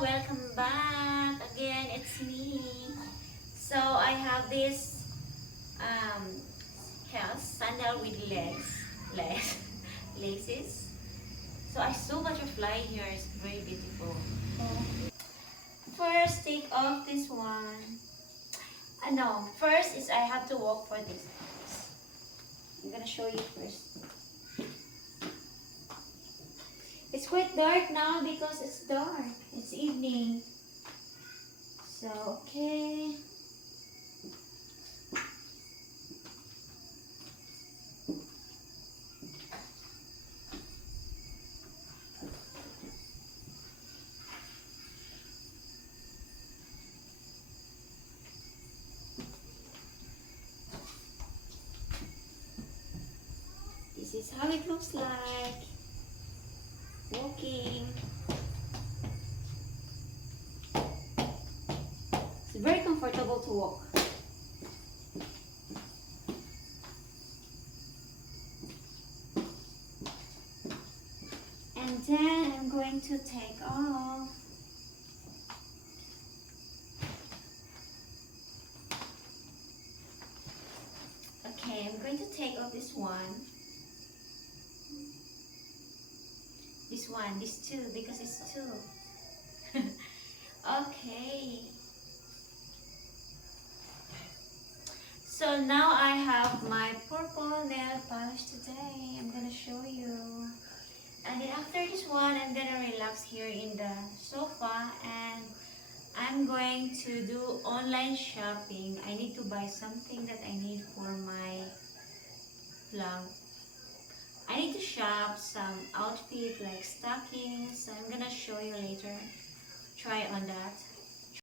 welcome back again. It's me. So I have this heels, sandal with legs, laces. So I saw butterfly here. It's very beautiful. First, take off this one. No, first is I have to walk for this. I'm gonna show you first. It's quite dark now because it's dark. It's evening. So, okay. This is how it looks like. Walking. It's very comfortable to walk. And then I'm going to take off. Okay, I'm going to take off this one. This two, because it's two. Okay. So now I have my purple nail polish today. I'm gonna show you. And then after this one, I'm gonna relax here in the sofa and I'm going to do online shopping. I need to buy something that I need for my vlog. I need to shop some outfit like stockings. So I'm gonna show you later. Try on that.